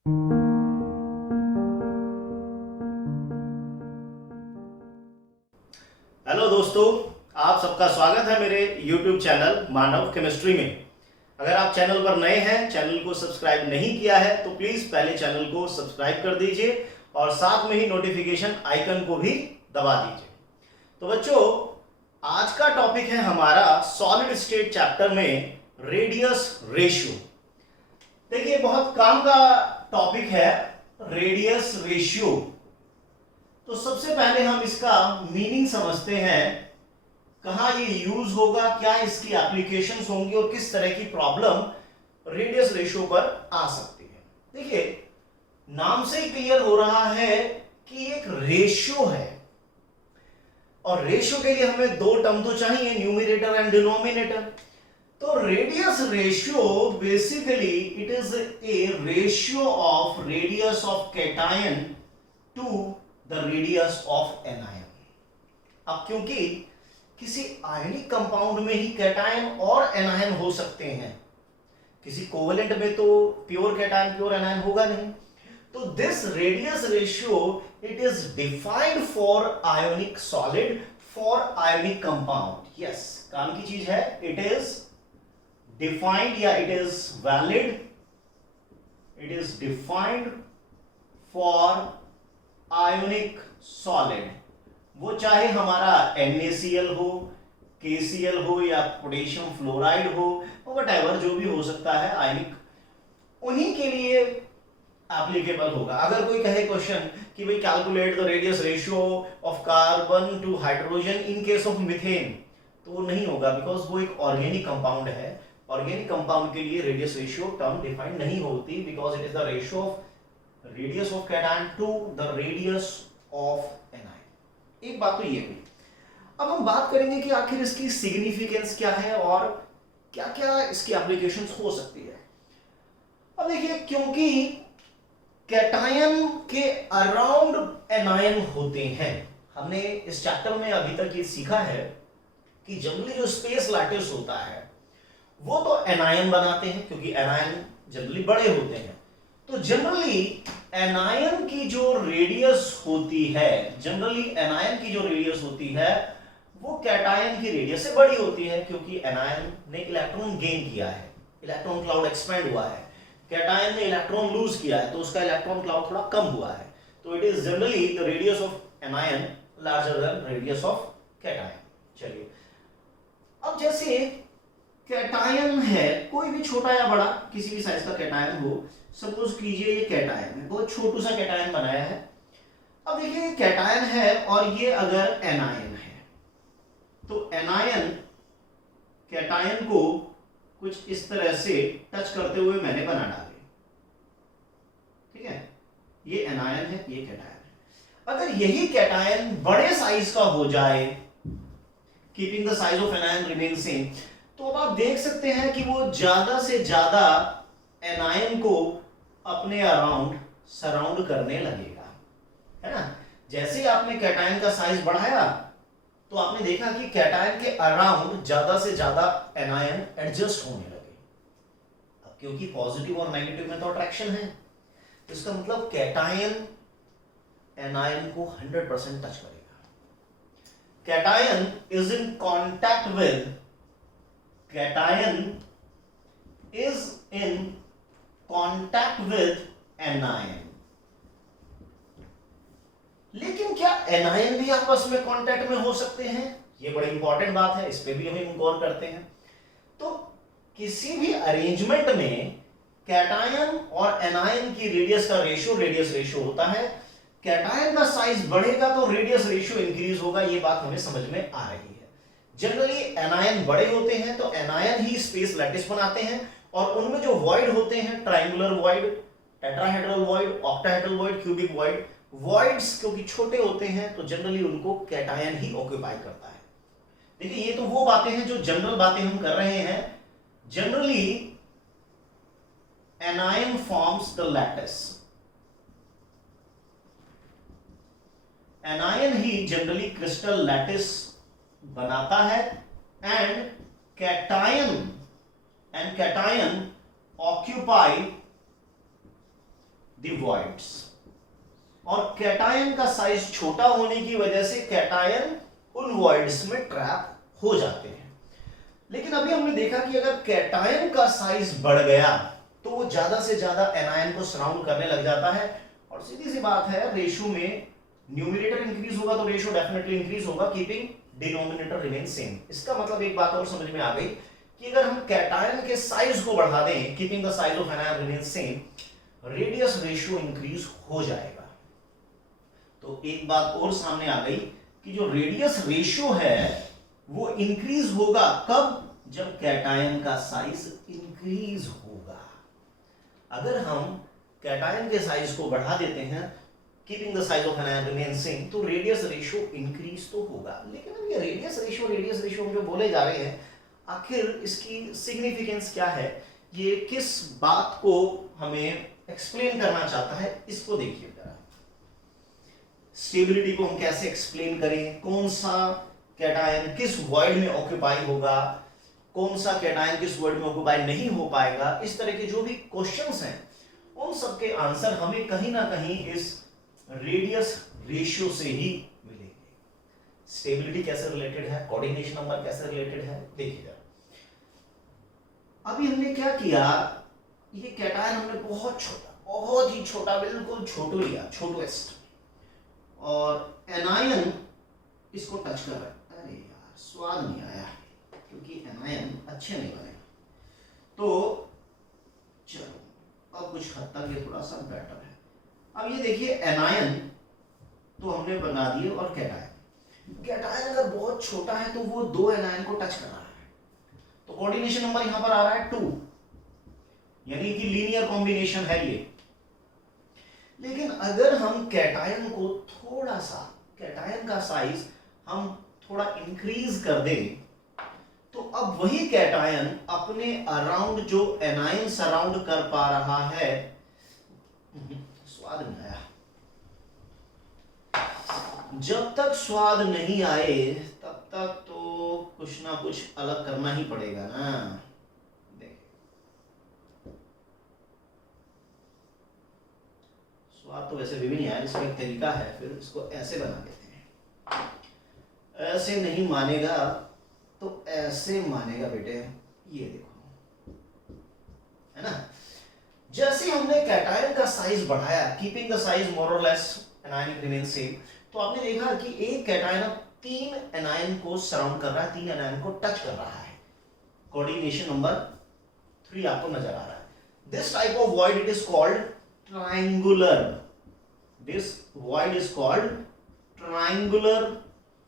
Hello दोस्तों, आप सबका स्वागत है मेरे YouTube चैनल मानव केमिस्ट्री में। अगर आप चैनल पर नए हैं, चैनल को सब्सक्राइब नहीं किया है तो प्लीज पहले चैनल को सब्सक्राइब कर दीजिए और साथ में ही नोटिफिकेशन आइकन को भी दबा दीजिए। तो बच्चों, आज का टॉपिक है हमारा सॉलिड स्टेट चैप्टर में रेडियस रेशियो। देखिए, बहुत काम का टॉपिक है रेडियस रेशियो। तो सबसे पहले हम इसका मीनिंग समझते हैं, कहां ये यूज होगा, क्या इसकी एप्लीकेशंस होंगी और किस तरह की प्रॉब्लम रेडियस रेशियो पर आ सकती है। देखिए, नाम से ही क्लियर हो रहा है कि एक रेशियो है और रेशियो के लिए हमें दो टर्म तो चाहिए, न्यूमरेटर एंड डिनोमिनेटर। तो radius ratio basically it is a ratio of radius of cation to the radius of anion. अब क्योंकि किसी आयनिक कंपाउंड में ही कैटायन और एनायन हो सकते हैं, किसी कोवेलेंट में तो प्योर कैटायन प्योर एनायन होगा नहीं। तो this radius ratio it is defined for ionic solid, for ionic compound. Yes, काम की चीज है, इट इज डिफाइंड या it is valid, it is defined for ionic solid. वो चाहे हमारा NaCl हो, KCl हो या पोटेशियम फ्लोराइड हो, वटएवर जो भी हो सकता है आयनिक, उन्हीं के लिए एप्लीकेबल होगा। अगर कोई कहे क्वेश्चन कि भाई calculate the radius ratio of carbon to hydrogen in case of methane, तो वो नहीं होगा, बिकॉज वो एक ऑर्गेनिक कंपाउंड है। ऑर्गेनिक कंपाउंड के लिए रेडियस रेशियो टर्म डिफाइंड नहीं होती, because it is the ratio of radius of cation to the radius of anion. एक बात तो ये हुई। अब हम बात करेंगे कि आखिर इसकी सिग्निफिकेंस क्या है और क्या क्या इसकी एप्लीकेशंस हो सकती है। अब देखिए, क्योंकि कैटायन के अराउंड एनायन होते हैं, हमने इस चैप्टर में अभी तक ये सीखा है कि जनरली जो स्पेस लैटिस होता है वो तो एनायन बनाते हैं, क्योंकि एनायन जनरली बड़े होते हैं। तो जनरली एनायन की जो रेडियस होती है, जनरली एनायन की जो रेडियस होती है वो कैटायन की रेडियस से बड़ी होती है, क्योंकि एनायन ने इलेक्ट्रॉन गेन किया है, इलेक्ट्रॉन क्लाउड एक्सपेंड हुआ है। कैटायन ने इलेक्ट्रॉन लूज किया है, तो उसका इलेक्ट्रॉन क्लाउड थोड़ा कम हुआ है। तो it is generally the radius of anion larger than radius of cation. चलिए, अब जैसे कैटायन है, कोई भी छोटा या बड़ा किसी भी साइज का कैटायन हो, सपोज कीजिए ये कैटायन है, बहुत छोटू सा कैटायन बनाया है। अब देखिए, ये कैटायन है और ये अगर एनायन है, तो एनायन कैटायन को कुछ इस तरह से टच करते हुए मैंने बना डाले, ठीक है। ये एनायन है, ये कैटायन है। अगर यही कैटायन बड़े साइज का हो जाए, keeping the size of anion remain same, तो अब आप देख सकते हैं कि वो ज्यादा से ज्यादा एनायन को अपने अराउंड सराउंड करने लगेगा, है ना। जैसे ही आपने कैटायन का साइज बढ़ाया तो आपने देखा कि कैटायन के अराउंड ज्यादा से ज्यादा एनायन एडजस्ट होने लगे। अब क्योंकि पॉजिटिव और नेगेटिव में तो अट्रैक्शन है, तो इसका मतलब कैटायन एनायन को 100% टच करेगा। Cation is in contact with, cation is in contact with anion। लेकिन क्या एनायन भी आपस में कांटेक्ट में हो सकते हैं? ये बड़ी इंपॉर्टेंट बात है, इस पे भी हम गौर करते हैं। तो किसी भी अरेंजमेंट में कैटायन और एनायन की रेडियस का रेशियो रेडियस रेशियो होता है। कैटायन का साइज बढ़ेगा तो रेडियस रेशियो इंक्रीज होगा, ये बात हमें समझ में आ रही है। जनरली एनायन बड़े होते हैं तो एनायन ही स्पेस लैटिस बनाते हैं, और उनमें जो वॉइड होते हैं, triangular void, tetrahedral void, octahedral void, cubic void, voids क्योंकि छोटे होते हैं तो जनरली उनको कैटायन ही ऑक्यूपाई करता है। देखिए, ये तो वो बातें हैं जो जनरल बातें हम कर रहे हैं। Generally anion forms the lattice, anion he generally crystal lattice बनाता है, and cation occupy the voids. और कैटायन का साइज छोटा होने की वजह से कैटायन उन वॉइड्स में ट्रैप हो जाते हैं। लेकिन अभी हमने देखा कि अगर कैटायन का साइज बढ़ गया तो वो ज्यादा से ज्यादा एनायन को सराउंड करने लग जाता है, और सीधी सी बात है, रेशियो में न्यूमरेटर इंक्रीज होगा तो रेशियो डेफिनेटली इंक्रीज होगा, कीपिंग डिनोमिनेटर रिमेन सेम। इसका मतलब एक बात और समझ में आ गई कि अगर हम कैटायन के साइज को बढ़ा दें, keeping the size of anion remain same, radius ratio increase हो जाएगा। तो एक बात और सामने आ गई कि जो रेडियस रेशियो है वो इंक्रीज होगा कब? जब कैटायन का साइज इंक्रीज होगा। अगर हम कैटायन के साइज को बढ़ा देते हैं, keeping the size of anion remain same, तो रेडियस रेशियो इंक्रीज तो होगा। लेकिन अब ये रेडियस रेशियो हम जो बोले जा रहे हैं, आखिर इसकी सिग्निफिकेंस क्या है, ये किस बात को हमें एक्सप्लेन करना चाहता है, इसको देखिए जरा। स्टेबिलिटी को हम कैसे एक्सप्लेन करें, कौन सा कैटायन किस वॉइड में ऑक्यूपाई होगा, कौन सा कैटायन किस वॉइड में ऑक्यूपाई नहीं हो पाएगा, इस तरह के जो भी क्वेश्चंस हैं उन सब के आंसर हमें कहीं ना कहीं इस रेडियस रेशियो से ही मिलेंगे। स्टेबिलिटी कैसे रिलेटेड है, कोऑर्डिनेशन नंबर कैसे रिलेटेड है, देखिए जरा। अभी हमने क्या किया, ये कैटायन हमने बहुत ही छोटा बिल्कुल छोटू लिया, छोटूएस्ट, और एनायन इसको टच कर रहा है। अरे यार स्वाद नहीं आया क्योंकि एनायन अच्छे नहीं बने। तो चलो अब कुछ हद तक ये थोड़ा सा बेटर है। अब ये देखिए एनायन तो हमने बना दिए, और कैटायन अगर बहुत छोटा है तो वो दो एनायन को टच कर रहा है, तो कोऑर्डिनेशन नंबर यहां पर आ रहा है 2, यानी कि लीनियर कॉम्बिनेशन है ये। लेकिन अगर हम कैटायन को थोड़ा सा, कैटायन का साइज हम थोड़ा इंक्रीज कर दें, तो अब वही कैटायन अपने अराउंड जो एनायन सराउंड कर पा रहा है, स्वाद नहीं आया, जब तक स्वाद नहीं आए तब तक तो कुछ ना कुछ अलग करना ही पड़ेगा ना। स्वाद तो वैसे भी नहीं आया, इसका एक तरीका है, फिर इसको ऐसे बना देते हैं। ऐसे नहीं मानेगा तो ऐसे मानेगा बेटे, ये देखो, है ना। जैसे हमने कैटायन का साइज बढ़ाया, कीपिंग द साइज मोर और लेस एनायन रिमेन सेम, तो आपने देखा कि एक कैटायन अब 3 एनायन को सराउंड कर रहा है, 3 एनायन को टच कर रहा है। कोऑर्डिनेशन नंबर 3 आपको नजर आ रहा है। This type of void it is called triangular. This void is called triangular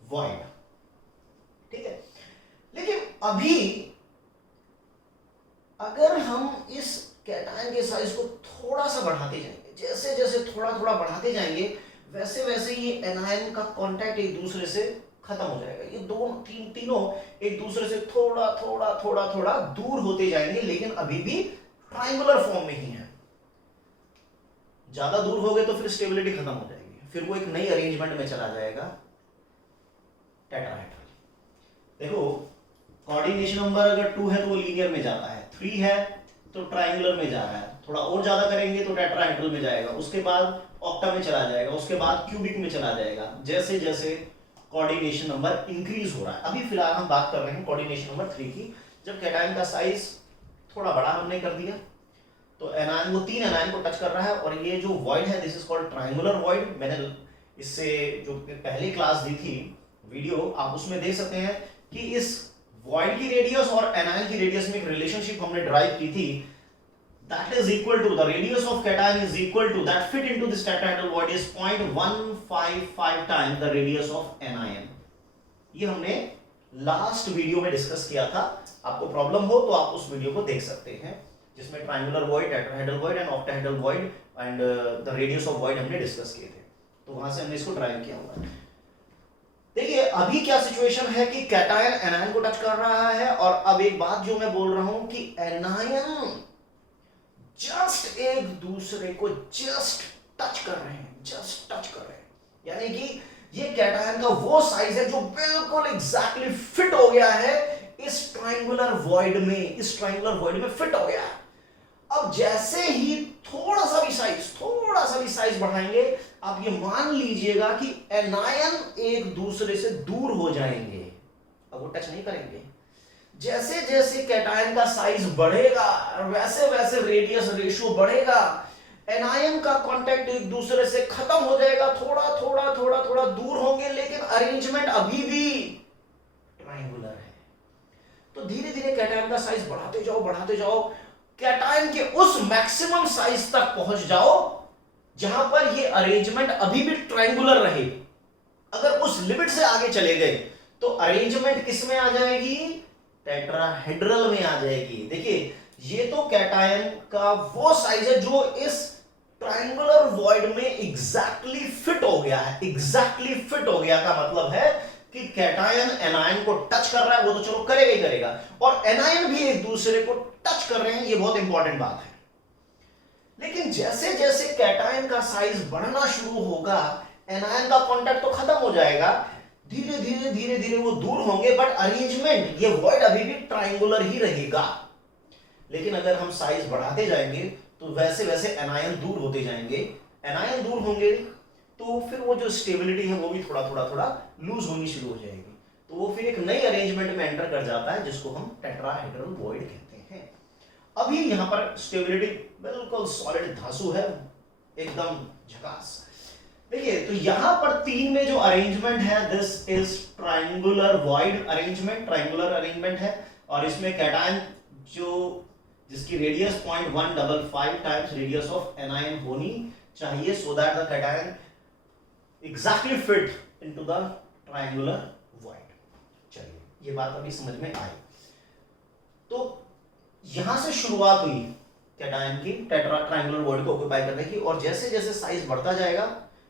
void. ठीक है। लेकिन अभी अगर हम इस कैटायन के साइज को थोड़ा सा बढ़ाते जाएंगे, जैसे जैसे थोड़ा थोड़ा बढ़ाते जाएंगे, वैसे वैसे ये एनायन का कांटेक्ट एक दूसरे से खत्म हो जाएगा। ये तीनों एक दूसरे से थोड़ा थोड़ा थोड़ा थोड़ा दूर होते जाएंगे, लेकिन अभी भी ट्रायंगुलर फॉर्म में ही है। ज्यादा दूर हो गए तो फिर स्टेबिलिटी खत्म हो जाएगी, फिर वो एक नई अरेंजमेंट में चला जाएगा, टेट्राहेड्रल। देखो कोऑर्डिनेशन नंबर अगर 2 है तो वो लीनियर में जाता है, 3 है तो ट्रायंगुलर में जा रहा है, थोड़ा और ज्यादा करेंगे तो टेट्राहेड्रल में जाएगा, उसके बाद ऑक्टा में चला जाएगा, उसके बाद क्यूबिक में चला जाएगा, जैसे जैसे कोऑर्डिनेशन नंबर इंक्रीज हो रहा है। अभी फिलहाल हम बात कर रहे हैं कोऑर्डिनेशन नंबर 3 की। जब कैटायन का साइज थोड़ा बड़ा हमने कर दिया तो एनायन, वो 3 एनायन को टच कर रहा है, और ये जो वॉइड है this is called triangular void. मैंने इससे जो पहली क्लास दी थी वीडियो, आप उसमें देख सकते हैं कि इस वॉइड की रेडियस और एनायन की रेडियस में एक रिलेशनशिप हमने ड्राइव की थी, that is equal to the radius of cation is equal to that fit into this tetrahedral void is 0.155 times the radius of anion। ये हमने लास्ट वीडियो में डिस्कस किया था। आपको प्रॉब्लम हो तो आप उस वीडियो को देख सकते हैं, जिसमें triangular void, tetrahedral void and octahedral void and the radius of void हमने डिस्कस किए थे, तो वहां से हमने इसको ड्राइव किया हुआ है। देखिए अभी क्या सिचुएशन है कि कैटायन एनायन को टच कर रहा है, और अब एक बात जो मैं बोल रहा हूं कि एनायन जस्ट एक दूसरे को जस्ट टच कर रहे हैं, जस्ट टच कर रहे हैं, यानी कि ये कैटायन का वो साइज है जो बिल्कुल एग्जैक्टली फिट हो गया है इस ट्रायंगुलर वॉइड में, इस ट्रायंगुलर वॉइड में फिट हो गया। अब जैसे ही थोड़ा सा भी साइज साइज बढ़ाएंगे आप ये मान लीजिएगा कि एनायन एक दूसरे से दूर हो जाएंगे, अब वो टच नहीं करेंगे। जैसे जैसे कैटायन का साइज बढ़ेगा वैसे वैसे रेडियस रेशियो बढ़ेगा, एनायन का कांटेक्ट एक दूसरे से खत्म हो जाएगा, थोड़ा थोड़ा थोड़ा थोड़ा दूर होंगे, लेकिन अरेंजमेंट अभी भी ट्रायंगुलर है। तो धीरे धीरे कैटायन का साइज बढ़ाते जाओ, कैटायन के उस मैक्सिमम साइज तक पहुंच जाओ जहां पर ये अरेंजमेंट अभी भी ट्रायंगुलर रहे। अगर उस लिमिट से आगे चले गए तो अरेंजमेंट किस में आ जाएगी, टेट्राहेड्रल में आ जाएगी। देखिए ये तो कैटायन का वो साइज है जो इस ट्रायंगुलर वॉइड में एग्जैक्टली फिट हो गया है। एग्जैक्टली फिट हो गया का मतलब है कि कैटायन एनायन को टच कर रहा है, वो तो चलो करेगा ही करेगा, और एनायन भी एक दूसरे को टच कर रहे हैं, ये बहुत इंपॉर्टेंट बात है। लेकिन जैसे जैसे कैटायन का साइज बढ़ना शुरू होगा एनायन का कांटेक्ट तो खत्म हो जाएगा, धीरे धीरे धीरे धीरे वो दूर होंगे, बट अरेंजमेंट ये वॉइड अभी भी ट्रायंगुलर ही रहेगा। लेकिन अगर हम साइज बढ़ाते जाएंगे तो वैसे वैसे एनायन दूर होते जाएंगे, एनायन दूर होंगे तो फिर वो जो स्टेबिलिटी है वो भी थोड़ा थोड़ा थोड़ा लूज होनी शुरू हो जाएगी, तो वो फिर एक नई अरेंजमेंट में एंटर कर जाता है जिसको हम टेट्राहेड्रल वॉइड कहते हैं। अभी यहां पर स्टेबिलिटी बिल्कुल सॉलिड धांसू है, एकदम झकास। देखिए तो यहां पर 3 में जो अरेंजमेंट है this is triangular void arrangement, triangular arrangement है, और इसमें कैटायन जो जिसकी radius 0.155 times radius of anion होनी चाहिए so that the cation exactly fit into the triangular void. चलिए ये बात अभी समझ में आई। तो यहां से शुरुआत हुई कैटायन की ट्रायंगुलर वॉइड को ऑक्यूपाई करने की, और जैसे जैसे साइज बढ़ता जाएगा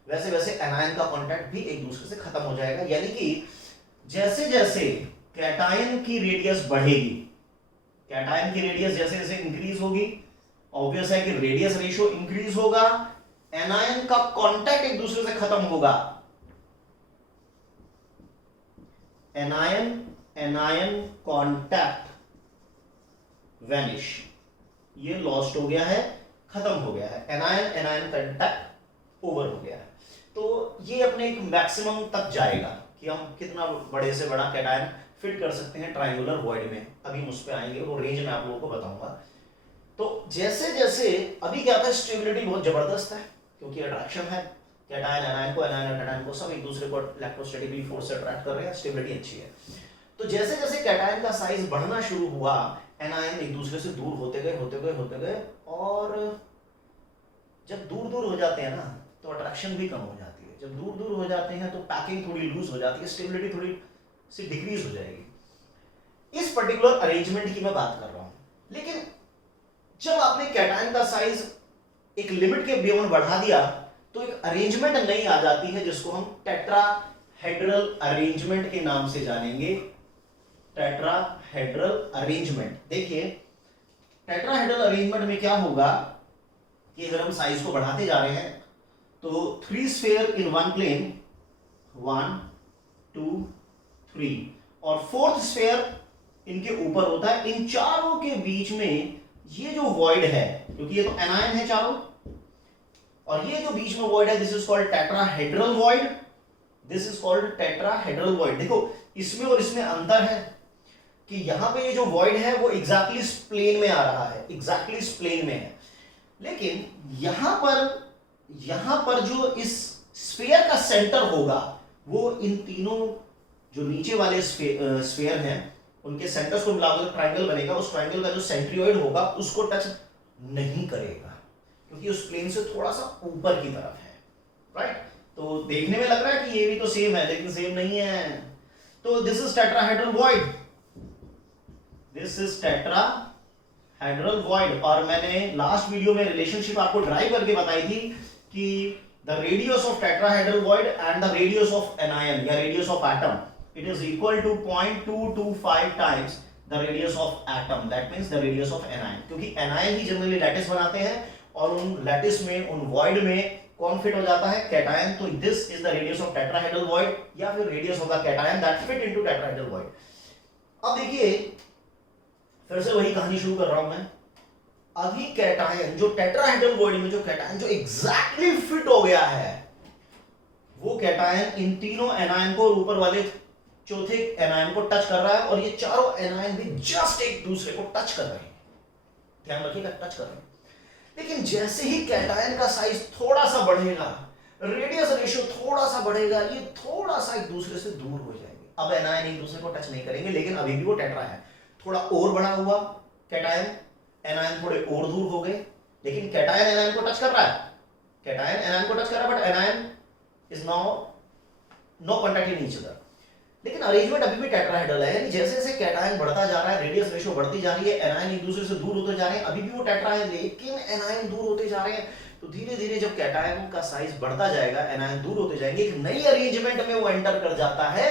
वैसे वैसे एनायन का कांटेक्ट भी एक दूसरे से खत्म हो जाएगा। यानी कि जैसे जैसे कैटायन की रेडियस बढ़ेगी, कैटायन की रेडियस जैसे जैसे इंक्रीज होगी, ऑब्वियस है कि रेडियस रेशियो इंक्रीज होगा, एनायन का कांटेक्ट एक दूसरे से खत्म होगा, एनायन कांटेक्ट वैनिश, ये लॉस्ट हो गया है, खत्म हो गया है, एनायन कांटेक्ट ओवर हो गया है। तो ये अपने एक मैक्सिमम तक जाएगा कि हम कितना बड़े से बड़ा कैटायन फिट कर सकते हैं ट्रायंगुलर वॉइड में, अभी हम उस पे आएंगे, वो रेंज मैं आप लोगों को बताऊंगा। तो जैसे जैसे अभी क्या था, स्टेबिलिटी बहुत जबरदस्त है क्योंकि अट्रैक्शन है, कैटायन एनायन को, एनायन कैटायन को सब एक दूसरे को इलेक्ट्रोस्टैटिक फोर्स से अट्रैक्ट कर रहे हैं, स्टेबिलिटी अच्छी है। तो जैसे जैसे कैटायन का साइज बढ़ना शुरू हुआ एनायन एक दूसरे से दूर होते गए, और जब दूर दूर हो जाते हैं ना तो अट्रैक्शन भी कम हो जाती है, जब दूर दूर हो जाते हैं तो पैकिंग थोड़ी लूज हो जाती है, स्टेबिलिटी थोड़ी सी डिक्रीज हो जाएगी। इस पर्टिकुलर अरेंजमेंट की मैं बात कर रहा हूं। लेकिन जब आपने कैटायन का साइज एक लिमिट के बियॉन्ड बढ़ा दिया तो एक अरेंजमेंट नई आ जाती है जिसको हम टेट्राहेड्रल अरेंजमेंट के नाम से जानेंगे। टेट्राहेड्रल अरेंजमेंट, देखिए टेट्राहेड्रल अरेंजमेंट में क्या होगा कि अगर हम साइज को बढ़ाते जा रहे हैं तो 3 स्फीयर इन वन प्लेन, 1 2 3, और 4th स्फीयर इनके ऊपर होता है। इन चारों के बीच में ये जो वॉइड है, क्योंकि ये तो एनायन है चारों, और ये जो बीच में वॉइड है this is called tetrahedral void, this is called tetrahedral void. देखो इसमें और इसमें अंतर है कि यहां पे ये जो वॉइड है वो एग्जैक्टली इस प्लेन में आ रहा है, एग्जैक्टली इस प्लेन में है, लेकिन यहां पर जो इस स्फीयर का सेंटर होगा वो इन तीनों जो नीचे वाले स्फीयर हैं उनके सेंटर्स को मिलाकर ट्रायंगल बनेगा, उस ट्रायंगल का जो सेंट्रियोइड होगा उसको टच नहीं करेगा क्योंकि उस प्लेन से थोड़ा सा ऊपर की तरफ है, राइट। तो देखने में लग रहा है कि ये भी तो सेम है लेकिन सेम नहीं है। तो this is tetrahedral void, this is tetrahedral void. और मैंने लास्ट वीडियो में रिलेशनशिप आपको ड्राइव करके बताई थी कि the radius of tetrahedral void and the radius of anion या radius of atom, it is equal to 0.225 times the radius of atom, that means the radius of anion, क्योंकि anion ही generally lattice बनाते हैं और उन lattice में, उन void में कौन फिट हो जाता है, कैटायन। तो this is the radius of tetrahedral void या फिर radius of the cation that fit into tetrahedral void। अब देखिए फिर से वही कहानी शुरू कर रहा हूं मैं अभी कैटायन जो टेट्राहेड्रल बॉडी में जो कैटायन जो एग्जैक्टली फिट हो गया है, वो कैटायन इन तीनों एनायन को ऊपर वाले चौथे एनायन को टच कर रहा है, और ये चारों एनायन भी जस्ट एक दूसरे को टच कर रहे हैं। ध्यान रखिएगा, टच कर रहे हैं। लेकिन जैसे ही कैटायन का साइज थोड़ा सा बढ़ेगा, रेडियस रेशियो थोड़ा सा बढ़ेगा, ये थोड़ा सा एक दूसरे से दूर हो जाएंगे। अब एनायन एक दूसरे को टच नहीं करेंगे, लेकिन अभी भी वो टेट्रा है। थोड़ा और बड़ा हुआ कैटायन, एनायन थोड़े और दूर हो गए, लेकिन कैटायन एनायन को टच कर रहा है, कैटायन एनायन को टच कर रहा है, but anion is now no contact in each other. लेकिन अरेंजमेंट अभी भी टेट्राहेड्रल है, यानी जैसे जैसे कैटायन बढ़ता जा रहा है, रेडियस रेशियो बढ़ती जा रही है, एनायन एक दूसरे से दूर होते जा रहे हैं। अभी भी वो टेट्रा है, लेकिन एनायन दूर होते जा रहे हैं। तो धीरे धीरे जब कैटायन का साइज बढ़ता जाएगा, एनायन दूर होते जाएंगे, एक नई अरेंजमेंट में वो एंटर कर जाता है,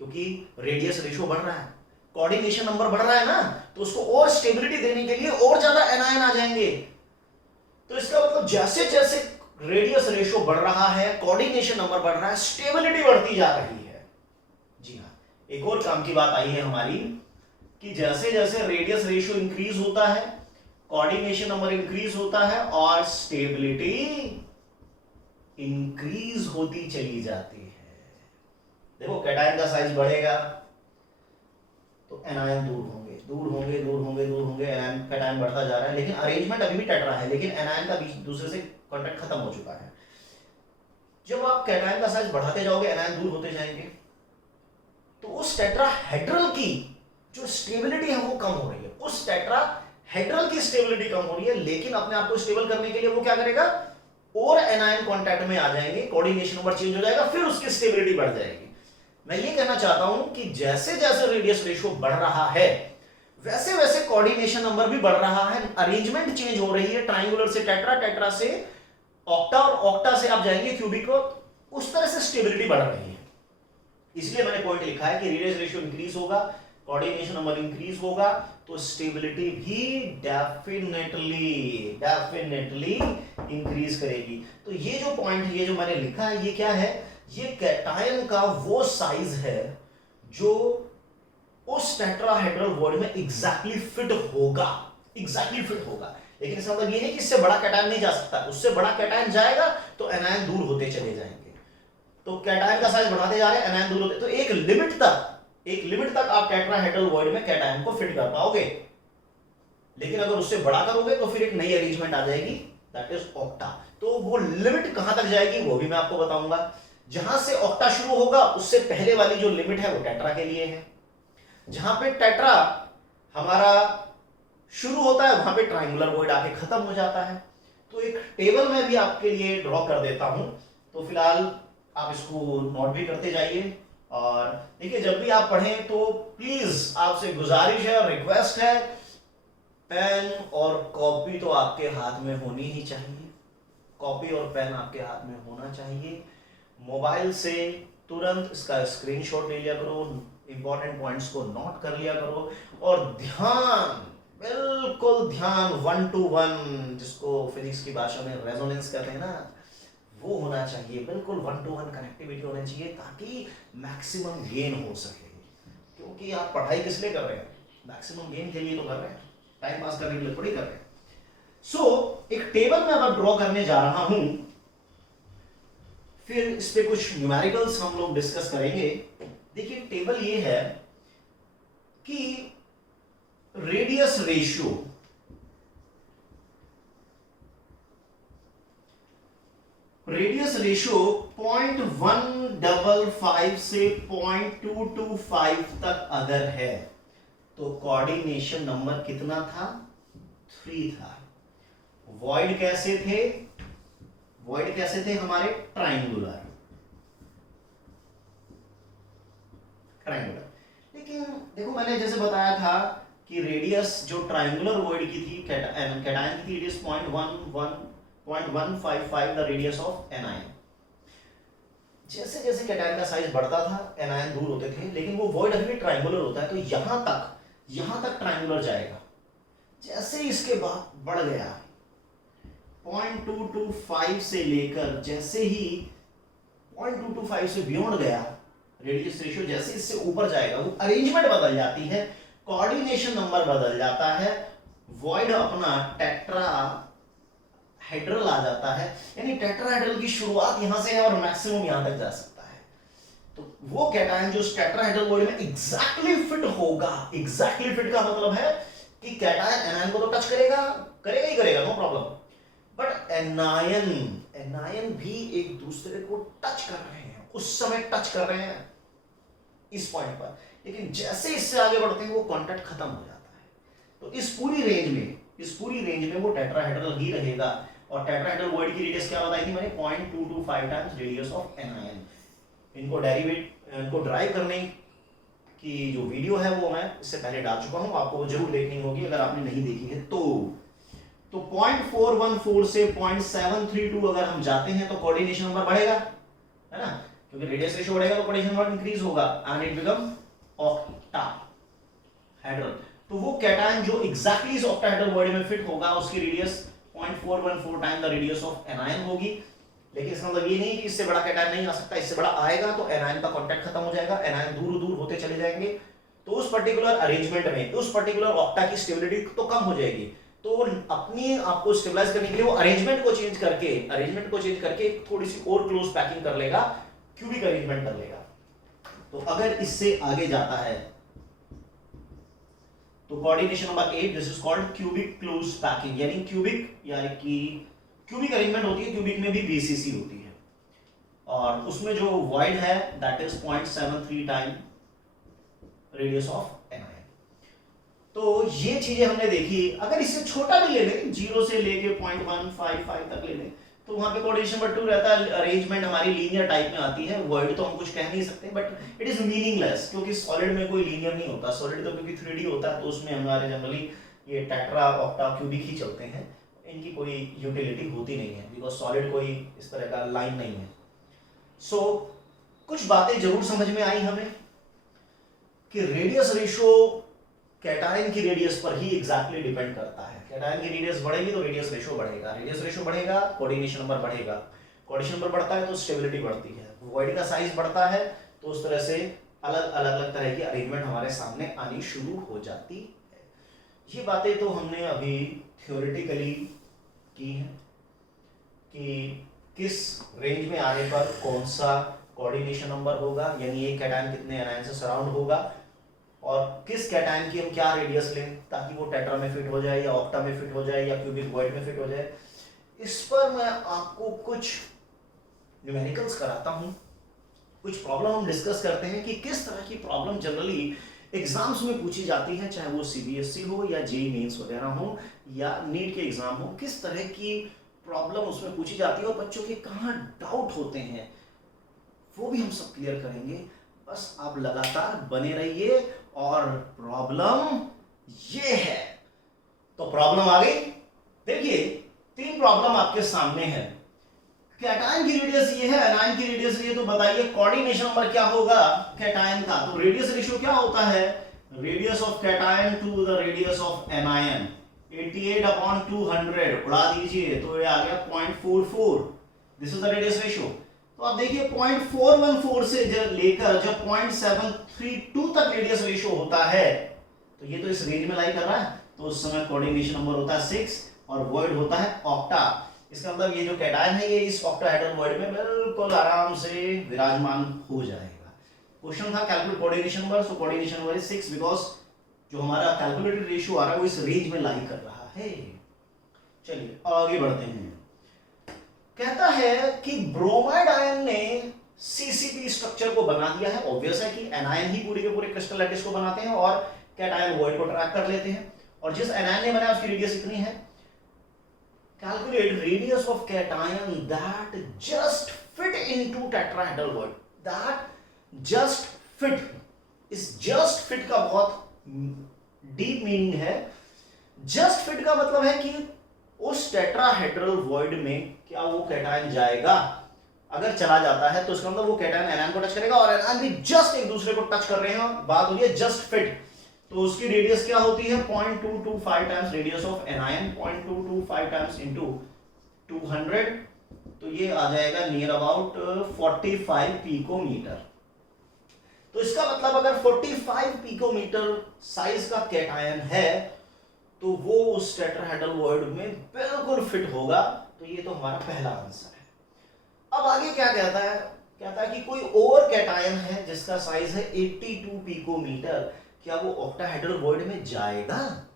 क्योंकि रेडियस रेशियो बढ़ रहा है, कोऑर्डिनेशन नंबर बढ़ रहा है ना, तो उसको और स्टेबिलिटी देने के लिए और ज्यादा एनायन आ जाएंगे। तो इसका मतलब जैसे जैसे रेडियस रेशियो बढ़ रहा है, कोऑर्डिनेशन नंबर बढ़ रहा है, स्टेबिलिटी बढ़ती जा रही है। जी हाँ, एक और काम की बात आई है हमारी कि जैसे जैसे रेडियस रेशियो इंक्रीज होता है, कोऑर्डिनेशन नंबर इंक्रीज होता है, और स्टेबिलिटी इंक्रीज होती चली जाती है। देखो कैटायन का साइज बढ़ेगा तो एनायन दूर होंगे, दूर होंगे, दूर होंगे, दूर होंगे, एनायन कैटायन बढ़ता जा रहा है, लेकिन अरेंजमेंट अभी भी टेट्रा है, लेकिन एनायन का बीच दूसरे से कांटेक्ट खत्म हो चुका है। जब आप कैटायन का साइज बढ़ाते जाओगे, एनायन दूर होते जाएंगे, तो उस टेट्राहेड्रल की जो स्टेबिलिटी है वो कम हो रही है, उस टेट्राहेड्रल की स्टेबिलिटी कम हो रही है। लेकिन अपने आप को स्टेबल करने के लिए वो क्या करेगा, और एनायन कांटेक्ट में आ जाएंगे, कोऑर्डिनेशन नंबर चेंज हो जाएगा, फिर उसकी स्टेबिलिटी बढ़ जाएगी। मैं ये कहना चाहता हूं कि जैसे जैसे रेडियस रेशियो बढ़ रहा है, वैसे वैसे कोऑर्डिनेशन नंबर भी बढ़ रहा है, अरेंजमेंट चेंज हो रही है, ट्रायंगुलर से टेट्रा, टेट्रा से ऑक्टा, और ऑक्टा से आप जाएंगे क्यूबिक, उस तरह से स्टेबिलिटी बढ़ रही है। इसलिए मैंने पॉइंट लिखा है कि रेडियस रेशियो इंक्रीज होगा, कोऑर्डिनेशन नंबर इंक्रीज होगा, तो स्टेबिलिटी भी डेफिनेटली इंक्रीज करेगी। तो ये जो पॉइंट है, ये जो मैंने लिखा है, ये क्या है, ये कैटायन का वो साइज है जो उस टेट्राहेड्रल बॉडी में एग्जैक्टली फिट होगा, एग्जैक्टली फिट होगा। लेकिन इसका मतलब ये नहीं कि इससे बड़ा कैटायन नहीं जा सकता, उससे बड़ा कैटायन जाएगा तो एनायन दूर होते चले जाएंगे। तो कैटायन का साइज बढ़ाते जा रहे हैं, एनायन दूर होते, तो एक लिमिट तक आप टेट्राहेड्रल बॉडी में कैटायन को फिट कर पाओगे। लेकिन अगर उससे बड़ा करोगे तो फिर एक नई अरेंजमेंट आ जाएगी, दैट इज ऑक्टा। तो वो लिमिट कहां तक जाएगी वो भी मैं आपको बताऊंगा। जहां से ऑक्टा शुरू होगा, उससे पहले वाली जो लिमिट है वो टेट्रा के लिए है। जहां पे टेट्रा हमारा शुरू होता है, वहां पे ट्रायंगुलर वॉइड आके खत्म हो जाता है। तो एक टेबल में भी आपके लिए ड्रॉ कर देता हूं, तो फिलहाल आप इसको नोट भी करते जाइए। और देखिए, जब भी आप पढ़ें तो प्लीज आपसे गुजारिश है और रिक्वेस्ट है, पेन और कॉपी तो आपके हाथ में होनी ही चाहिए, कॉपी और पेन आपके हाथ में होना चाहिए। मोबाइल से तुरंत इसका स्क्रीनशॉट ले लिया करो, इंपॉर्टेंट पॉइंट्स को नोट कर लिया करो, और ध्यान, बिल्कुल ध्यान 1 to 1, जिसको फिजिक्स की भाषा में रेजोनेंस कहते हैं ना, वो होना चाहिए। बिल्कुल 1 to 1 कनेक्टिविटी होनी चाहिए, ताकि मैक्सिमम गेन हो सके। क्योंकि आप पढ़ाई किस लिए कर रहे हैं, मैक्सिमम गेन के लिए तो कर रहे हैं, टाइम पास करने के लिए थोड़ी कर रहे हैं। सो एक टेबल में अब ड्रॉ करने जा रहा हूं, फिर इस पे कुछ न्यूमेरिकल्स हम लोग डिस्कस करेंगे। देखिए, टेबल ये है कि रेडियस रेशियो रेडियस रेशियो 0.155 से 0.225 तक अगर है, तो कोऑर्डिनेशन नंबर कितना था, 3 था। वॉइड कैसे थे हमारे, ट्रायंगुलर। लेकिन देखो, मैंने जैसे बताया था कि रेडियस जो ट्रायंगुलर वॉइड की थी, कैटायन की थी, it is 0.155 the radius of anion. जैसे जैसे कैटायन का साइज बढ़ता था, एनायन दूर होते थे, लेकिन वो वॉइड अभी भी ट्रायंगुलर होता है, तो यहां तक ट्रायंगुलर जाएगा। जैसे इसके बाद बढ़ गया 0.225 से लेकर, जैसे ही 0.225 से बियॉन्ड गया, रेडियस रेशियो जैसे इससे ऊपर जाएगा, वो अरेंजमेंट बदल जाती है, कोऑर्डिनेशन नंबर बदल जाता है, वॉइड अपना टेट्रा हाइड्रल आ जाता है, यानी टेट्राहाइड्रल की शुरुआत यहां से है और मैक्सिमम यहां तक जा सकता है। तो वो कैटायन जो टेट्राहाइड्रल वॉइड में एग्जैक्टली फिट होगा, एग्जैक्टली फिट का मतलब है कि कैटायन एनायन को तो टच करेगा, करेगा ही करेगा, नो प्रॉब्लम, बट एनायन भी एक दूसरे को टच कर रहे हैं, उस समय टच कर रहे हैं इस पॉइंट पर, लेकिन जैसे इससे आगे बढ़ते हैं वो कांटेक्ट खत्म हो जाता है। तो इस पूरी रेंज में वो टेट्राहाइड्रल ही रहेगा। और टेट्राहाइड्रल वॉइड की रेडियस क्या बताई थी मैंने, 0.225 टाइम्स रेडियस ऑफ एनायन। इनको ड्राइव करने की जो वीडियो है वो मैं इससे पहले डाल चुका हूं, आपको जरूर देखनी होगी अगर आपने नहीं देखी है तो 0.414 से 0.732 अगर हम जाते हैं तो कोऑर्डिनेशन नंबर बढ़ेगा, है ना, क्योंकि रेडियस रेशियो बढ़ेगा तो कोऑर्डिनेशन नंबर इंक्रीज होगा एंड इट बिकम ऑक्टाहाइड्रल। तो वो कैटायन जो एग्जैक्टली इस ऑक्टाहाइड्रल बॉडी में फिट होगा उसकी radius 0.414 time the radius of anion होगी। लेकिन इसका मतलब ये नहीं कि इससे बड़ा कैटायन नहीं आ सकता, इससे बड़ा आएगा तो एनायन का कांटेक्ट खत्म हो जाएगा, एनायन दूर दूर होते चले जाएंगे, तो उस पर्टिकुलर अरेंजमेंट में उस पर्टिकुलर ऑक्टा की स्टेबिलिटी तो कम हो जाएगी। तो अपनी आपको स्टेबलाइज करने के लिए वो अरेंजमेंट को चेंज करके थोड़ी सी और क्लोज पैकिंग कर लेगा, क्यूबिक अरेंजमेंट कर लेगा। तो अगर इससे आगे जाता है तो coordination number 8, this is called cubic close packing, यानी क्यूबिक अरेंजमेंट होती है, क्यूबिक में भी बीसीसी होती है और उसमें जो वॉइड है that is 0.73 time radius of anion. तो ये चीजें हमने देखी। अगर इससे छोटा भी ले लें, 0 से लेके 0.155 तक ले लें, तो वहां पे कोऑर्डिनेशन नंबर 2 रहता है, अरेंजमेंट हमारी लीनियर टाइप में आती है, वॉइड तो हम कुछ कह नहीं सकते, बट इट इज मीनिंगलेस क्योंकि सॉलिड में कोई लीनियर नहीं होता, सॉलिड तो क्योंकि 3D होता है तो उसमें हमारे जनरली ये टेट्रा ऑक्टा क्यूबिक ही चलते हैं, इनकी कोई यूटिलिटी होती नहीं है बिकॉज सॉलिड कोई इस तरह का लाइन नहीं है। सो कुछ बातें जरूर समझ में आई हमें कि रेडियस रेशियो कैटायन की रेडियस पर ही एग्जैक्टली डिपेंड करता है। कैटायन की रेडियस बढ़ेगी तो रेडियस रेशियो बढ़ेगा, रेडियस रेशियो बढ़ेगा कोऑर्डिनेशन नंबर बढ़ेगा, कोऑर्डिनेशन नंबर बढ़ता है तो स्टेबिलिटी बढ़ती है, वॉइड का साइज बढ़ता है तो उस तरह से अलग अलग तरह की अरेंजमेंट हमारे सामने आनी शुरू हो जाती है। ये बातें तो हमने अभी थ्योरेटिकली की है कि किस रेंज में आने पर कौन सा कोऑर्डिनेशन नंबर होगा, यानी एक कैटायन कितने एनायन से सराउंड होगा और किस कैटायन की हम क्या रेडियस लें ताकि वो टेट्रा में फिट हो जाए या ऑक्टा में फिट हो जाए या क्यूबिक वॉइड में फिट हो जाए। इस पर मैं आपको कुछ न्यूमेरिकल्स कराता हूं, कुछ प्रॉब्लम हम डिस्कस करते हैं कि किस तरह की प्रॉब्लम जनरली एग्जाम्स में पूछी जाती है, चाहे वो सीबीएसई हो या जेईई मेंस वगैरह हो या नीट के एग्जाम हो, किस तरह की प्रॉब्लम उसमें पूछी जाती है और बच्चों के कहाँ डाउट होते हैं वो भी हम सब क्लियर करेंगे। बस आप लगातार बने रहिए। और प्रॉब्लम ये है, तो प्रॉब्लम आ गई। देखिए 3 प्रॉब्लम आपके सामने है। कैटायन की रेडियस ये है, एनायन की रेडियस ये, तो बताइए कोऑर्डिनेशन नंबर क्या होगा कैटायन का। तो रेडियस रेशियो क्या होता है, radius of cation to the radius of anion 88/200 उड़ा दीजिए तो ये आ गया 0.44, this is the radius ratio. तो आप देखिए 0.414 से लेकर जब 0.732 तक रेडियस रेशियो होता है तो ये तो इस रेंज में लाई कर रहा है, तो उस समय कोऑर्डिनेशन नंबर होता है 6 और वॉइड होता है ऑक्टा। इसका मतलब ये जो कैटायन है ये इस ऑक्टाहेड्रल वॉइड में बिल्कुल आराम से विराजमान हो जाएगा। क्वेश्चन था calculate coordination number, so coordination number is 6 because जो हमारा कैलकुलेटेड रेशियो आ रहा है वो इस रेंज में लाई कर रहा है। चलिए आगे बढ़ते हैं। कहता है कि ब्रोमाइड आयन ने सीसीपी स्ट्रक्चर को बना दिया है। ऑब्वियस है कि एनायन ही पूरे के पूरे क्रिस्टल लैटिस को बनाते हैं और कैटायन वॉइड को ट्रैक कर लेते हैं, और जिस एनायन ने बनाया उसकी रेडियस इतनी है। Calculate radius of cation that just fit into tetrahedral void, that just fit. इस जस्ट फिट का बहुत डीप मीनिंग है। जस्ट फिट का मतलब है कि उस टेट्राहेड्रल वॉइड में क्या वो कैटायन जाएगा, अगर चला जाता है तो इसका मतलब वो कैटायन एनायन को टच करेगा और एनायन भी जस्ट एक दूसरे को टच कर रहे हैं, बात हो रही है जस्ट फिट। तो उसकी रेडियस क्या होती है 0.225 times radius of anion, 0.225 times into 200, तो ये आ जाएगा नियर अबाउट 45 पिकोमीटर। तो इसका मतलब अगर 45 पिकोमीटर साइज का कैटायन है तो वो उस टेट्राहेड्रल वॉइड में बिल्कुल फिट होगा। तो ये तो हमारा पहला आंसर है। अब आगे क्या कहता है, कहता है कि कोई और कैटायन है जिसका साइज है 82 पिकोमीटर, क्या वो ऑक्टाहेड्रल वॉइड में जाएगा?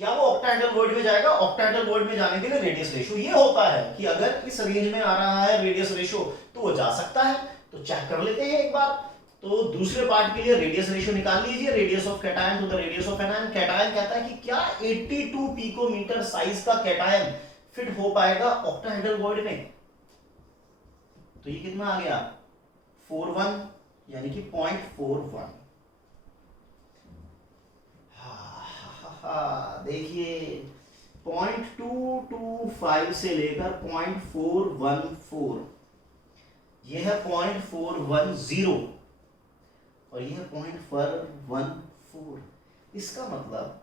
क्या वो ऑक्टाहेड्रल वॉइड में जाएगा? ऑक्टाहेड्रल वॉइड में जाने के लिए रेडियस रेशियो ये होता है कि अगर इस रेंज में आ रहा है रेडियस रेशियो तो वो जा सकता है। तो चेक कर लेते हैं एक बार। तो दूसरे पार्ट के लिए रेडियस रेशियो निकाल लीजिए, radius of cation to the radius of anion. Cation कहता है कि क्या 82 पिकोमीटर साइज का कैटायन फिट हो पाएगा ऑक्टाहेड्रल वॉइड में? तो ये कितना आ गया 41, यानी कि 0.41। देखिए 0.225 से लेकर 0.414, ये है 0.410 और ये है 0.414। इसका मतलब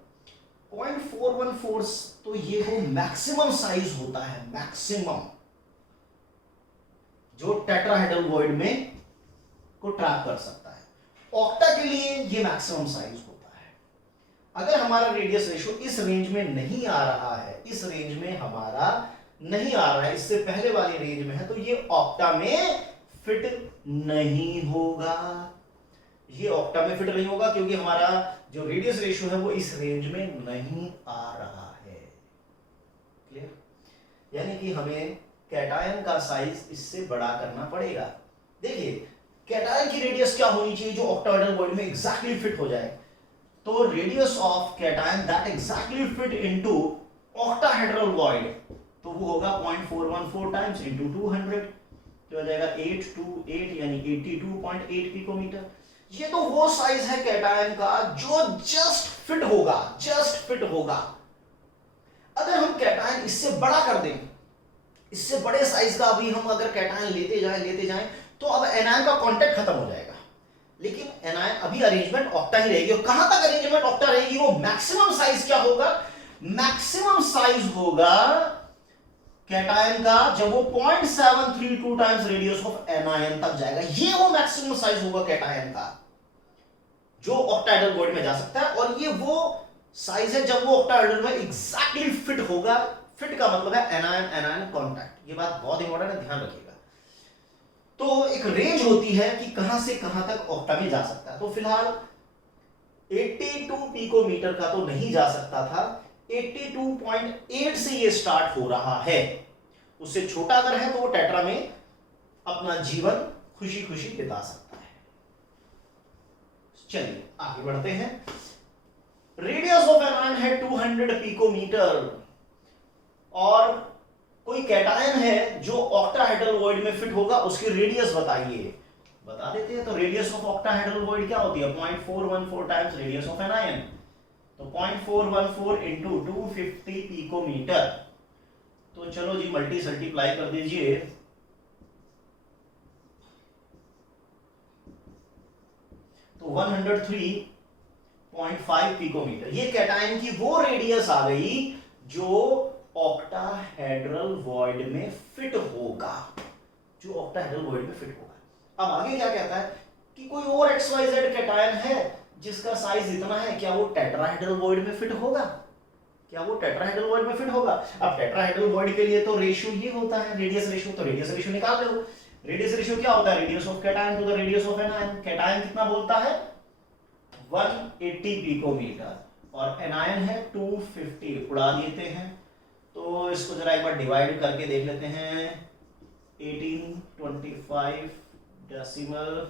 0.414 तो ये वो मैक्सिमम साइज होता है, मैक्सिमम जो टेट्राहेड्रल वॉइड में को ट्रैक कर सकता है। ऑक्टा के लिए ये मैक्सिमम साइज होता है। अगर हमारा रेडियस रेशियो इस रेंज में नहीं आ रहा है, इस रेंज में हमारा नहीं आ रहा है, इससे पहले वाली रेंज में है, तो ये ऑक्टा में फिट नहीं होगा। ये ऑक्टा में फिट नहीं होगा क्योंकि हमारा जो रेडियस रेशियो है वो इस रेंज में नहीं आ रहा है। क्लियर? यानी कि हमें कैटायन का साइज इससे बड़ा करना पड़ेगा। देखिए कैटायन की रेडियस क्या होनी चाहिए जो ऑक्टाहेड्रल वॉइड में एग्जैक्टली फिट हो जाए? तो radius of cation that exactly fit into octahedral void, तो वो होगा 0.414 टाइम्स इनटू 200, तो हो जाएगा 828 यानी 82.8 पिकोमीटर। ये तो वो साइज है कैटायन का जो जस्ट फिट होगा, जस्ट फिट होगा। अगर हम कैटायन इससे बड़ा कर दें, इससे बड़े साइज का अभी हम अगर कैटायन लेते जाएं तो अब एनायन का कांटेक्ट खत्म हो जाएगा। लेकिन एनायन अभी अरेंजमेंट ऑक्टा ही रहेगी। और कहां तक अरेंजमेंट ऑक्टा रहेगी? वो मैक्सिमम साइज क्या होगा? मैक्सिमम साइज होगा कैटायन का जब वो 0.732 टाइम्स रेडियस ऑफ एनायन तक जाएगा। ये वो मैक्सिमम साइज होगा कैटायन का जो ऑक्टाहेड्रल वॉइड में जा सकता है। और ये वो साइज है जब वो ऑक्टाहेड्रल में एग्जैक्टली फिट होगा। फिट का मतलब है एनायन एनायन कांटेक्ट। ये बात बहुत इंपॉर्टेंट है, ध्यान रखिएगा। तो एक रेंज होती है कि कहां से कहां तक ऑक्टा में जा सकता है। तो फिलहाल 82 पिकोमीटर का तो नहीं जा सकता था, 82.8 से ये स्टार्ट हो रहा है। उससे छोटा अगर है तो वो टेट्रा में अपना जीवन खुशी खुशी बिता सकता है। चलिए आगे बढ़ते हैं। रेडियस ऑफ एनायन है 200 पिकोमीटर और कोई कैटायन है जो ऑक्टाहेड्रल वॉइड में फिट होगा, उसकी रेडियस बताइए। बता देते हैं। तो रेडियस ऑफ ऑक्टाहेड्रल वॉइड क्या होती है? 0.414 टाइम्स रेडियस ऑफ एनायन। तो 0.414 इंटू 250 पिकोमीटर। तो चलो जी मल्टी सल्टीप्लाई कर दीजिए। तो 103.5 पिकोमीटर। ये कैटायन की वो रेडियस आ गई जो ऑक्टाहेड्रल वॉइड में फिट होगा, जो ऑक्टाहेड्रल वॉइड में फिट होगा। अब आगे क्या कहता है कि कोई और XYZ कैटायन है जिसका साइज इतना है, क्या वो टेट्राहेड्रल वॉइड में फिट होगा? क्या वो टेट्राहेड्रल वॉइड में फिट होगा? अब टेट्राहेड्रल वॉइड के लिए तो रेशियो ये होता है रेडियस रेशियो। तो रेडियस रेशियो निकाल लो। रेडियस रेशियो क्या होता है? Radius of cation to the radius of anion. Cation कितना बोलता है? 180 पिकोमीटर और एनायन है 250। उड़ा देते हैं तो इसको जरा एक बार डिवाइड करके देख लेते हैं। 1825 डेसिमल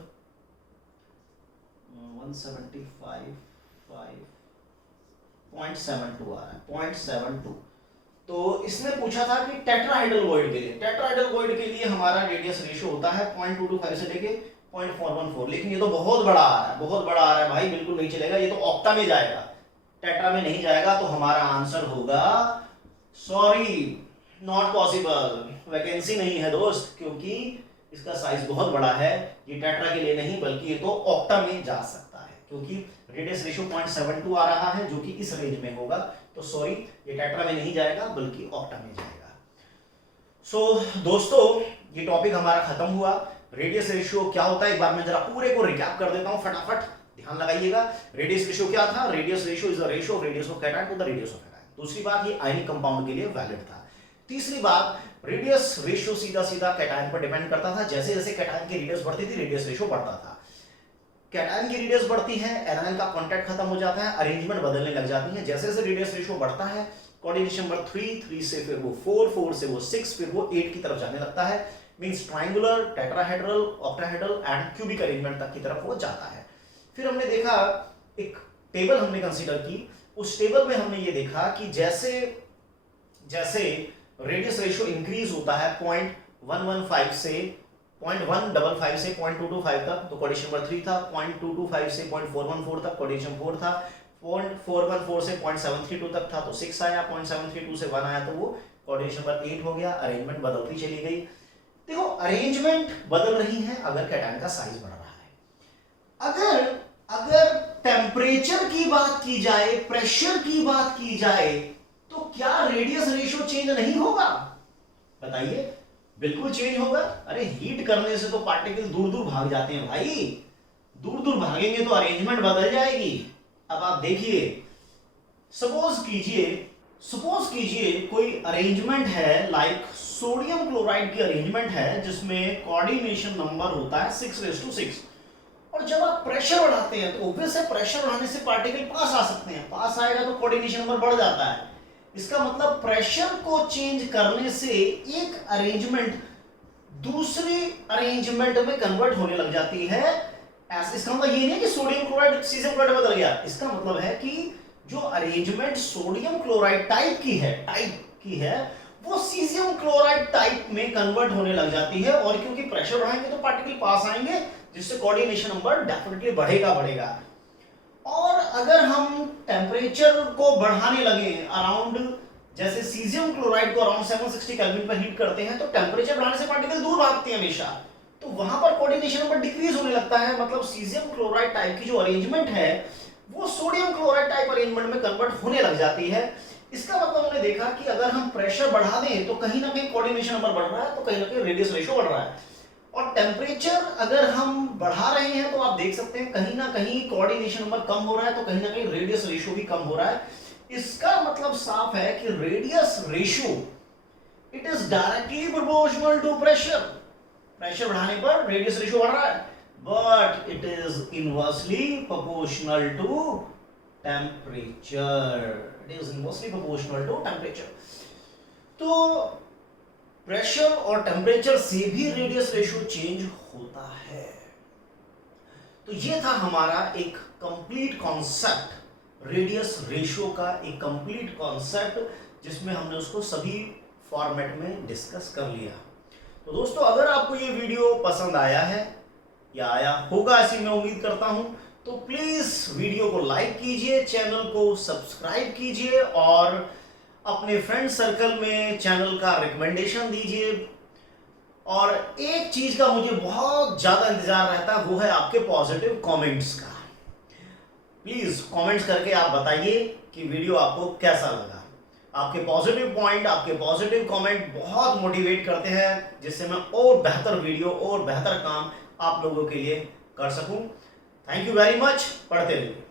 175.72 आ रहा है, 0.72। तो इसने पूछा था कि टेट्राहेड्रल वॉइड के लिए, टेट्राहेड्रल वॉइड के लिए हमारा रेडियस रेशियो होता है 0.225 से लेके 0.414। लेकिन ये तो बहुत बड़ा आ रहा है, बहुत बड़ा आ रहा है भाई, बिल्कुल नहीं चलेगा। ये तो ऑक्टा में जाएगा, टेट्रा में नहीं जाएगा। तो हमारा आंसर होगा सॉरी नॉट पॉसिबल, वैकेंसी नहीं है दोस्त, क्योंकि इसका साइज बहुत बड़ा है। ये टेट्रा के लिए नहीं बल्कि ये तो ऑक्टा में जा सकता है, क्योंकि रेडियस रेशियो 0.72 आ रहा है जो कि इस रेंज में होगा। तो सॉरी ये टेट्रा में नहीं जाएगा बल्कि ऑक्टा में जाएगा। सो दोस्तों ये टॉपिक हमारा खत्म हुआ। रेडियस रेशियो क्या होता है एक बार मैं जरा पूरे को रिकैप कर देता हूं फटाफट, ध्यान लगाइएगा। रेडियस रेशियो क्या था? Radius ratio is the ratio of radius of cation to the radius of anion. दूसरी बात, ये आयनिक कंपाउंड के लिए वैलिड था। तीसरी बात, रेडियस रेशियो सीधा सीधा कैटायन पर डिपेंड करता था। जैसे जैसे कैटायन की रेडियस बढ़ती थी, रेडियस रेशियो बढ़ता था। कैटायन की रेडियस बढ़ती है, एनायन का कांटेक्ट खत्म हो जाता है, अरेंजमेंट बदलने लग जाती है। जैसे जैसे रेडियस रेशियो बढ़ता है, कोऑर्डिनेशन नंबर 3 से फिर वो 4 से वो 6, फिर वो 8 की तरफ जाने लगता है। Means triangular, tetrahedral, octahedral and cubic arrangement तक की तरफ वो जाता है। फिर हमने देखा, एक टेबल हमने कंसीडर की। उस टेबल में हमने ये देखा कि जैसे जैसे रेडियस रेशियो इंक्रीज होता है 0.115 से 0.155 से 0.225 तक, तो कोऑर्डिनेशन नंबर 3 था। 0.225 से 0.414 तक कोऑर्डिनेशन 4 था। 0.414 से 0.732 तक था तो 6 आया। 0.732 से 1 आया तो वो कोऑर्डिनेशन नंबर 8 हो गया। अरेंजमेंट बदलती चली गई। देखो, अरेंजमेंट बदल रही है अगर कैटायन का साइज बढ़ रहा है। अगर टेम्परेचर की बात की जाए, प्रेशर की बात की जाए, तो क्या रेडियस रेशियो चेंज नहीं होगा? बताइए। बिल्कुल चेंज होगा। अरे हीट करने से तो पार्टिकल दूर दूर भाग जाते हैं भाई, दूर दूर भागेंगे तो अरेंजमेंट बदल जाएगी। अब आप देखिए, सपोज कीजिए कोई अरेंजमेंट है, लाइक सोडियम क्लोराइड की अरेंजमेंट है, जिसमें कोऑर्डिनेशन नंबर होता है 6:6। और जब आप प्रेशर बढ़ाते हैं तो ऑब्वियस है प्रेशर बढ़ाने से पार्टिकल पास आ सकते हैं, पास आएगा तो कोऑर्डिनेशन नंबर बढ़ जाता है। इसका मतलब प्रेशर को चेंज करने से एक अरेंजमेंट दूसरी अरेंजमेंट में कन्वर्ट होने लग जाती है। इसका मतलब ये नहीं कि सोडियम क्लोराइड सीजियम क्लोराइड बदल गया। इसका मतलब है कि जो अरेंजमेंट सोडियम क्लोराइड टाइप की है वो सीजियम क्लोराइड टाइप में कन्वर्ट होने लग जाती है। और क्योंकि प्रेशर बढ़ाएंगे तो पार्टिकल पास आएंगे, जिससे कोऑर्डिनेशन नंबर डेफिनेटली बढ़ेगा। और अगर हम टेम्परेचर को बढ़ाने लगे अराउंड, जैसे सीजियम क्लोराइड को अराउंड 760 केल्विन पर हीट करते हैं, तो टेम्परेचर बढ़ाने से पार्टिकल दूर भागते हैं हमेशा, तो वहां पर कोऑर्डिनेशन नंबर डिक्रीज होने लगता है। मतलब सीजियम क्लोराइड टाइप की जो अरेंजमेंट है वो सोडियम क्लोराइड टाइप अरेंजमेंट में कन्वर्ट होने लग जाती है। इसका मतलब हमने देखा कि अगर हम प्रेशर बढ़ा दें तो कहीं ना कहीं कोऑर्डिनेशन नंबर बढ़ रहा है, तो कहीं ना कहीं रेडियस रेशियो बढ़ रहा है। और टेम्परेचर अगर हम बढ़ा रहे हैं तो आप देख सकते हैं कहीं ना कहीं कोऑर्डिनेशन नंबर कम हो रहा है, तो कहीं ना कहीं रेडियस रेशियो भी कम हो रहा है। इसका मतलब साफ है कि radius ratio it is directly proportional to pressure. Pressure बढ़ाने पर रेडियस रेशियो बढ़ रहा है, but it is inversely proportional to temperature. It is inversely proportional to temperature. तो प्रेशर और टेम्परेचर से भी रेडियस रेशियो चेंज होता है। तो ये था हमारा एक कंप्लीट कॉन्सेप्ट, रेडियस रेशियो का एक कंप्लीट कॉन्सेप्ट, जिसमें हमने उसको सभी फॉर्मेट में डिस्कस कर लिया। तो दोस्तों, अगर आपको ये वीडियो पसंद आया है या आया होगा ऐसी मैं उम्मीद करता हूं, तो प्लीज वीडियो को लाइक कीजिए, चैनल को सब्सक्राइब कीजिए और अपने फ्रेंड सर्कल में चैनल का रिकमेंडेशन दीजिए। और एक चीज का मुझे बहुत ज्यादा इंतजार रहता है, वो है आपके पॉजिटिव कमेंट्स का। प्लीज कमेंट्स करके आप बताइए कि वीडियो आपको कैसा लगा। आपके पॉजिटिव पॉइंट, आपके पॉजिटिव कमेंट बहुत मोटिवेट करते हैं, जिससे मैं और बेहतर वीडियो और बेहतर काम आप लोगों के लिए कर सकूं। Thank you very much. पढ़ते रहिए।